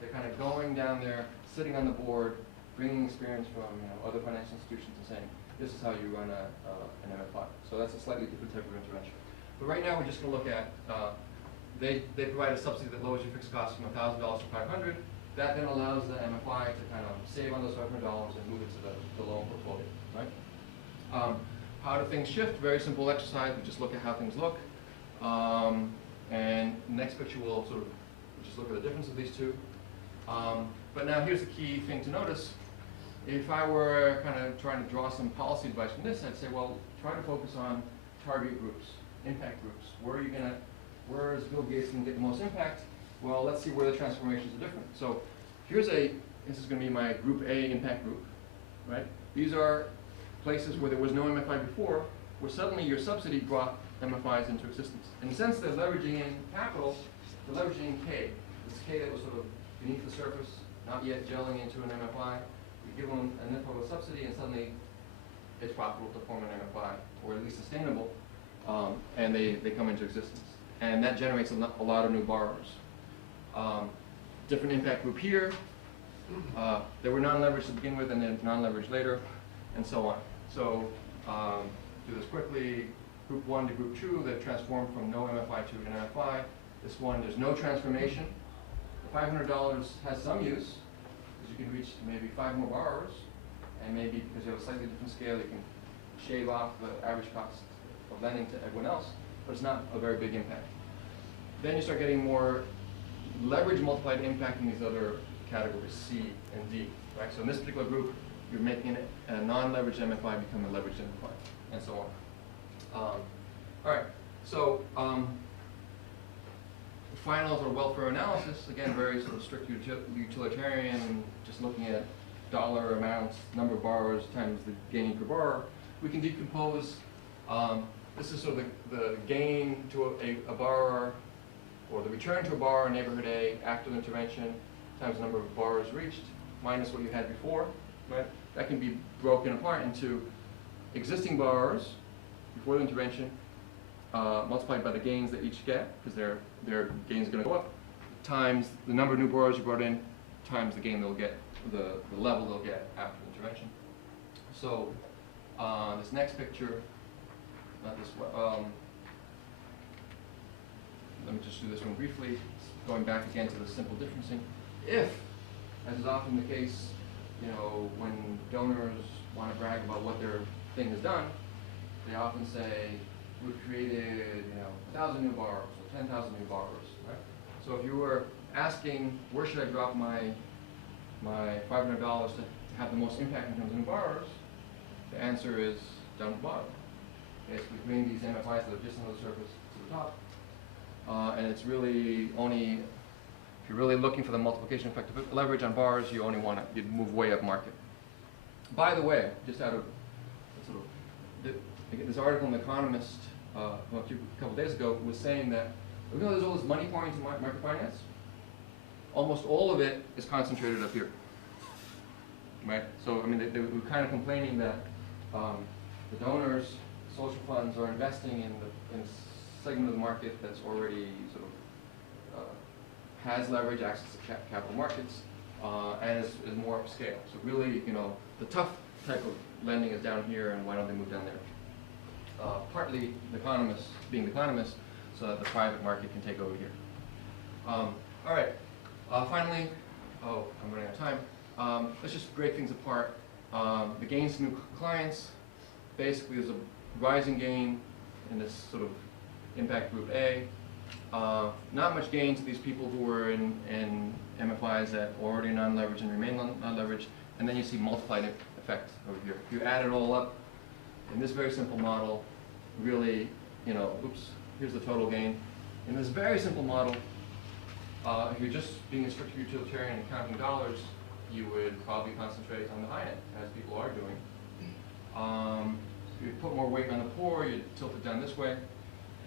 They're kind of going down there, sitting on the board, bringing experience from other financial institutions and saying, this is how you run an MFI. So that's a slightly different type of intervention. But right now we're just going to look at, they provide a subsidy that lowers your fixed costs from $1,000 to $500. That then allows the MFI to kind of save on those $500 and move it to the loan portfolio, right? How do things shift? Very simple exercise. We just look at how things look. And next picture we'll sort of just look at the difference of these two. But now here's the key thing to notice. If I were kind of trying to draw some policy advice from this, I'd say, well, try to focus on target groups, impact groups. Where is Bill Gates going to get the most impact? Well, let's see where the transformations are different. So this is going to be my group A impact group, right? These are places where there was no MFI before, where suddenly your subsidy brought MFIs into existence. In a sense, they're leveraging in capital, they're leveraging K. This K that was sort of beneath the surface, not yet gelling into an MFI. You give them an info of subsidy, and suddenly it's profitable to form an MFI, or at least sustainable, and they come into existence. And that generates a lot of new borrowers. Different impact group here. They were non-leveraged to begin with, and then non-leveraged later, and so on. So do this quickly. Group 1 to group 2, they've transformed from no MFI to an MFI. This one, there's no transformation. The $500 has some use, because you can reach maybe 5 more borrowers, and maybe because you have a slightly different scale, you can shave off the average cost of lending to everyone else, but it's not a very big impact. Then you start getting more leverage multiplied impact in these other categories, C and D, right? So in this particular group, you're making a non-leveraged MFI become a leveraged MFI, and so on. All right, so finals or welfare analysis, again, very sort of strict utilitarian, just looking at dollar amounts, number of borrowers times the gain per borrower. We can decompose, this is sort of the gain to a borrower, or the return to a borrower in neighborhood A after the intervention, times the number of borrowers reached, minus what you had before, right? That can be broken apart into existing borrowers before the intervention, multiplied by the gains that each get, because their gains are going to go up, times the number of new borrowers you brought in, times the gain they'll get, the level they'll get after the intervention. So this next picture, not this one, let me just do this one briefly, going back again to the simple differencing. If, as is often the case, when donors want to brag about what their thing has done, they often say, we've created 1,000 new borrowers or 10,000 new borrowers, right? So if you were asking, where should I drop my $500 to have the most impact in terms of new borrowers, the answer is down at the bottom. It's between these MFIs that are just on the surface to the top. And it's really only, if you're really looking for the multiplication effect of leverage on borrowers, you only want to move way up market. By the way, just out of sort of this article in The Economist a couple days ago was saying that there's all this money pouring into microfinance. Almost all of it is concentrated up here, right? So I mean, they were kind of complaining that the donors, social funds, are investing in a segment of the market that's already sort of has leverage, access to capital markets, and is more upscale. So really, the tough type of lending is down here, and why don't they move down there? Partly the economists, being the economists, so that the private market can take over here. All right. Finally, I'm running out of time. Let's just break things apart. The gains to new clients. Basically, there's a rising gain in this sort of impact group A. Not much gain to these people who were in MFIs that already non-leveraged and remain non-leveraged. And then you see multiplied effect over here. If you add it all up in this very simple model, really, here's the total gain. In this very simple model, if you're just being a strict utilitarian and counting dollars, you would probably concentrate on the high end, as people are doing. You'd put more weight on the poor, you'd tilt it down this way.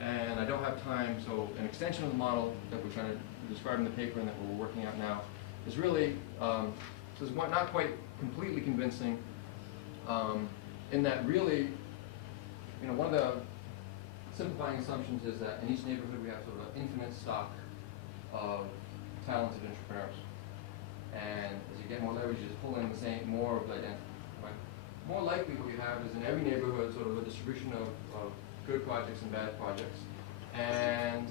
And I don't have time, so an extension of the model that we're trying to describe in the paper and that we're working out now is really, this is not quite completely convincing, in that really, one of the simplifying assumptions is that in each neighborhood we have sort of an infinite stock of talented entrepreneurs. And as you get more leverage, you just pull in more of the identity. Right? More likely what you have is in every neighborhood sort of a distribution of good projects and bad projects. And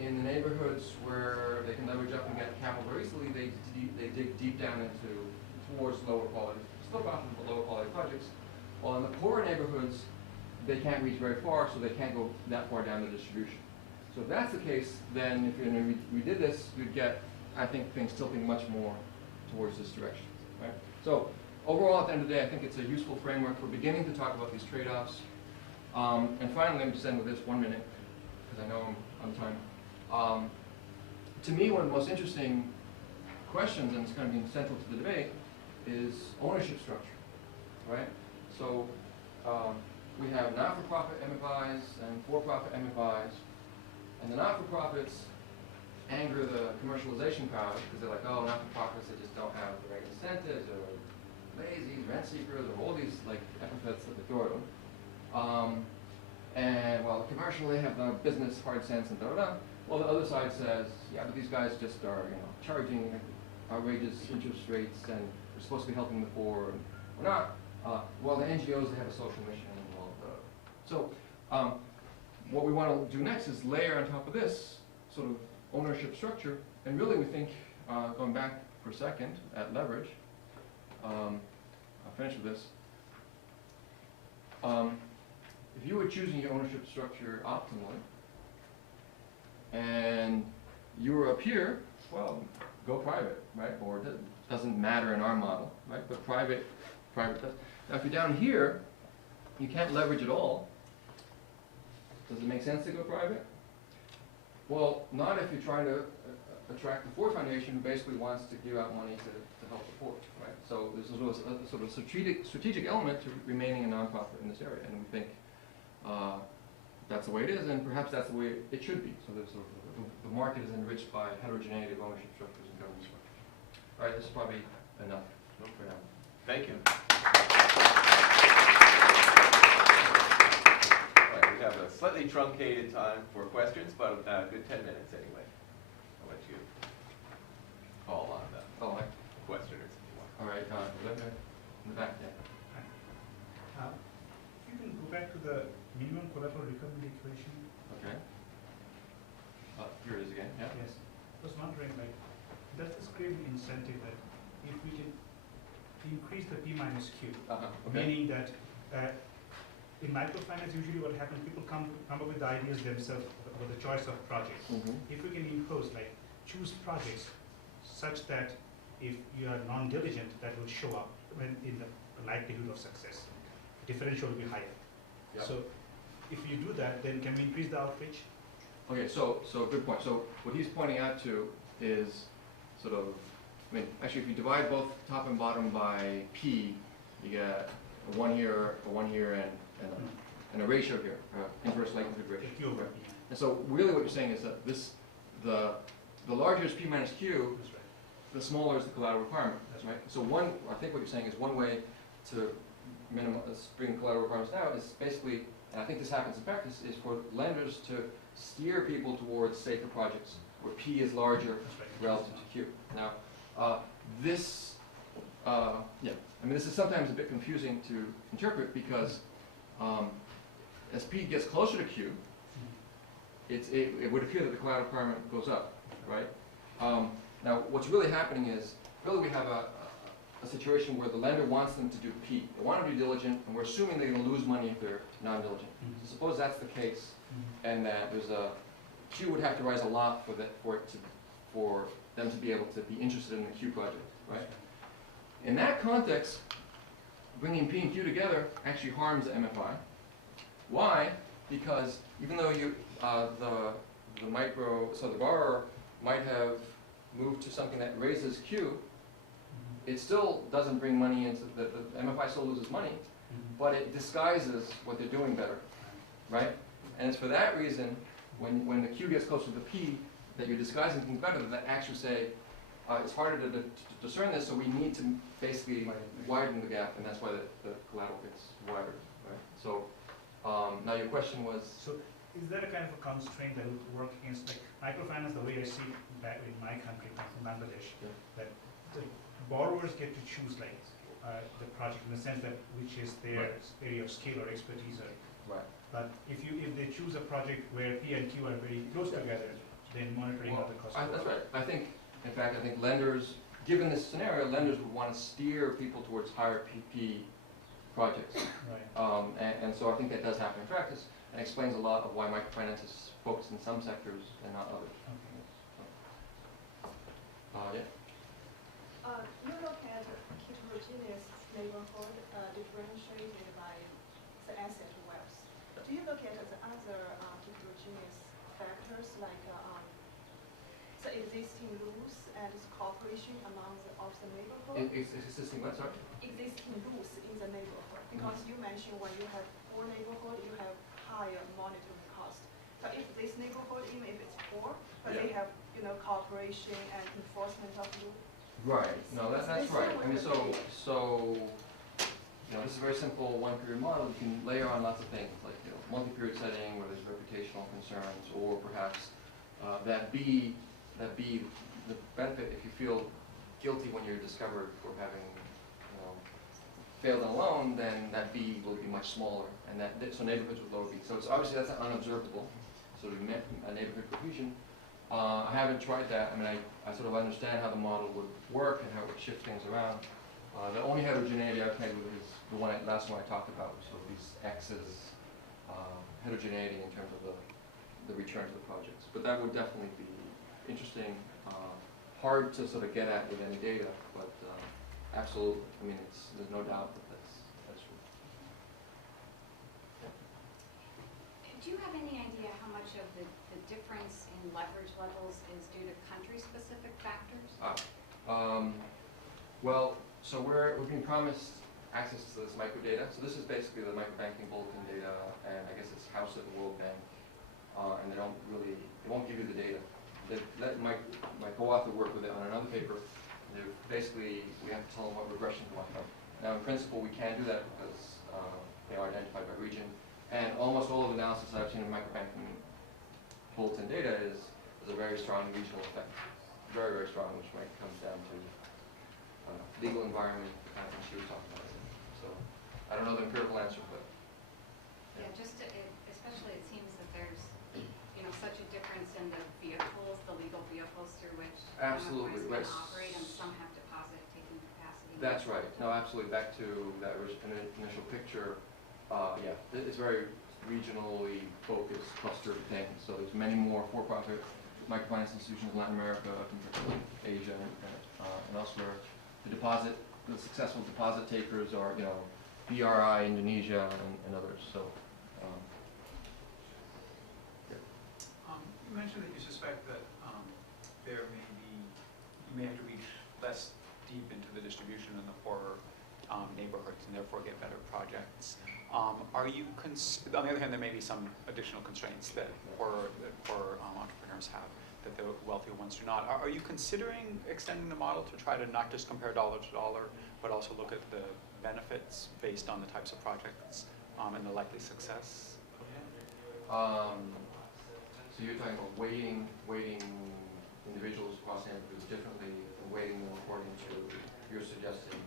in the neighborhoods where they can leverage up and get capital very easily, they dig deep down towards lower quality, still profitable but lower quality projects. While in the poorer neighborhoods, they can't reach very far, so they can't go that far down the distribution. So if that's the case, then if we did this, you'd get, I think, things tilting much more towards this direction. Right? So overall, at the end of the day, I think it's a useful framework for beginning to talk about these trade-offs. And finally, let me just end with this 1 minute, because I know I'm on time. To me, one of the most interesting questions, and it's kind of being central to the debate, is ownership structure, right? So we have not-for-profit MFIs and for-profit MFIs, and the not-for-profits anger the commercialization crowd because they're like, oh, not-for-profits, they just don't have the right incentives, or lazy, rent seekers, or all these like epithets that they throw at them. And while commercial, they have the business hard sense and da-da-da. Well, the other side says, yeah, but these guys just are, charging outrageous interest rates, and we're supposed to be helping the poor, and we're not. Well, the NGOs, they have a social mission, and all of that. So, what we want to do next is layer on top of this sort of ownership structure, and really we think, going back for a second at leverage, I'll finish with this. If you were choosing your ownership structure optimally, and you were up here, well, go private, right? Or it doesn't matter in our model, right? But private does. Now, if you're down here, you can't leverage at all. Does it make sense to go private? Well, not if you're trying to attract the Ford Foundation, who basically wants to give out money to help the poor, right? So there's a sort of strategic element to remaining a nonprofit in this area, and we think that's the way it is, and perhaps that's the way it should be. So there's the market is enriched by heterogeneity of ownership structures and governance structures. All right, this is probably enough for now. Thank you. All right, we have a slightly truncated time for questions, but a good 10 minutes anyway. I'll let you call on the questioners if you want. All right, Linda, in the back, yeah. If you can go back to the minimum collateral recovery equation. Okay. Here it is again, yeah. Yes. I was wondering, does this create an incentive that if we can increase the P minus Q, Okay. meaning that in microfinance, usually what happens, people come up with the ideas themselves about the choice of projects. If we can impose, choose projects such that if you are non-diligent, that will show up when in the likelihood of success. Differential will be higher. Yep. So if you do that, then can we increase the outreach? Okay, so good point. So what he's pointing out to is sort of, actually if you divide both top and bottom by P, you get a 1 here, and and a ratio here, inverse likelihood ratio. The Q over Right. P. And so really what you're saying is that the larger is P minus Q, That's right. the smaller is the collateral requirement. That's Right? So I think what you're saying is one way to minimize, bring collateral requirements down is basically, and I think this happens in practice, is for lenders to steer people towards safer projects where P is larger That's right. relative to Q. Now, this, yeah, I mean, this is sometimes a bit confusing to interpret because as P gets closer to Q, it would appear that the collateral requirement goes up, right? Now, what's really happening is, really we have a situation where the lender wants them to do P. They want to be diligent, and we're assuming they're going to lose money if they're non-diligent. Mhm. So suppose that's the case, Mhm. and that Q would have to rise a lot for them to be able to be interested in the Q project, right? In that context, bringing P and Q together actually harms the MFI. Why? Because even though the borrower might have moved to something that raises Q, it still doesn't bring money into the MFI still loses money, Mhm. but it disguises what they're doing better, right? And it's for that reason, when the Q gets closer to the P, that you're disguising things better, that actually say, it's harder to discern this, so we need to basically widen the gap, and that's why the collateral gets wider, right? So, now your question was, So is there a kind of a constraint that would work against, like, microfinance, the way I see it back in my country, from Bangladesh, Yeah. that the borrowers get to choose, like, the project in the sense that which is their Right. area of skill or expertise, right. but if they choose a project where P and Q are very close together, then monitoring Well, of the cost. that's right. I think lenders, given this scenario, lenders would want to steer people towards higher PP projects. Right. And so I think that does happen in practice, and explains a lot of why microfinance is focused in some sectors and not others. Okay. Yeah. You look at heterogeneous neighborhood differentiated by the asset wealth. Do you look at the other heterogeneous factors like the existing rules and cooperation among of the neighborhood? Is existing what, sorry? Existing rules in the neighborhood, because you mentioned when you have poor neighborhood, you have higher monitoring cost. But if this neighborhood, even if it's poor, but they have cooperation and enforcement of rules. Right. No, that's right. I mean, so this is a very simple one-period model. You can layer on lots of things like multi-period setting where there's reputational concerns, or perhaps that B, the benefit if you feel guilty when you're discovered for having failed on a loan, then that B will be much smaller, and so neighborhoods with lower B. So it's obviously that's unobservable. So we met a neighborhood cohesion. I haven't tried that. I mean, I sort of understand how the model would work and how it would shift things around. The only heterogeneity I've played with is the last one I talked about, so these X's, heterogeneity in terms of the return to the projects. But that would definitely be interesting, hard to sort of get at with any data, but absolutely. I mean, there's no doubt that that's true. Do you have any idea how much of the difference in leverage levels is due to country-specific factors? Well, so we've been promised access to this microdata. So this is basically the microbanking bulletin data, and I guess it's housed at the World Bank. And they won't give you the data. They let my co-author work with it on another paper. We have to tell them what regressions we want. Now, in principle, we can do that because they are identified by region. And almost all of the analysis I've seen in microbanking bulletin data is a very strong regional effect. Very, very strong, which might come down to legal environment, the kind of thing she was talking about. So I don't know the empirical answer, but Yeah, especially it seems that there's, such a difference in the vehicles, the legal vehicles through which absolutely, MFIs right. can operate, and some have deposit-taking capacity. That's right. No, absolutely. Back to that initial picture. Yeah, it's very regionally focused, clustered thing. So there's many more for-profit microfinance institutions in Latin America compared to Asia and elsewhere. The successful deposit takers are, BRI, Indonesia, and others. So. You mentioned that you suspect that you may have to reach less deep into the distribution in the poorer neighborhoods and therefore get better projects. Are you, on the other hand, there may be some additional constraints that poor entrepreneurs have that the wealthier ones do not. Are you considering extending the model to try to not just compare dollar to dollar, but also look at the benefits based on the types of projects and the likely success? So you're talking about weighting individuals across neighborhoods differently and weighting them according to, you're suggesting,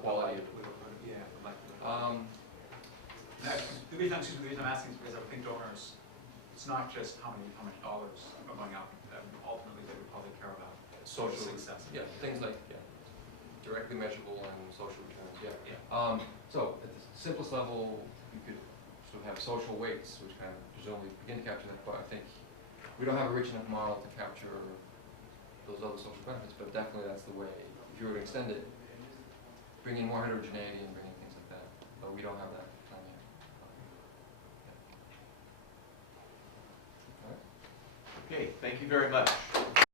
quality of Yeah. The reason I'm asking is because I would think donors, it's not just how much dollars are going out. Ultimately, they would probably care about social success. Yeah, things like directly measurable and social returns. Yeah. So at the simplest level, you could sort of have social weights, which kind of presumably begin to capture that. But I think we don't have a rich enough model to capture those other social benefits. But definitely, that's the way. If you were to extend it, bring in more heterogeneity and bring in things like that. But we don't have that plan yet. Okay, thank you very much.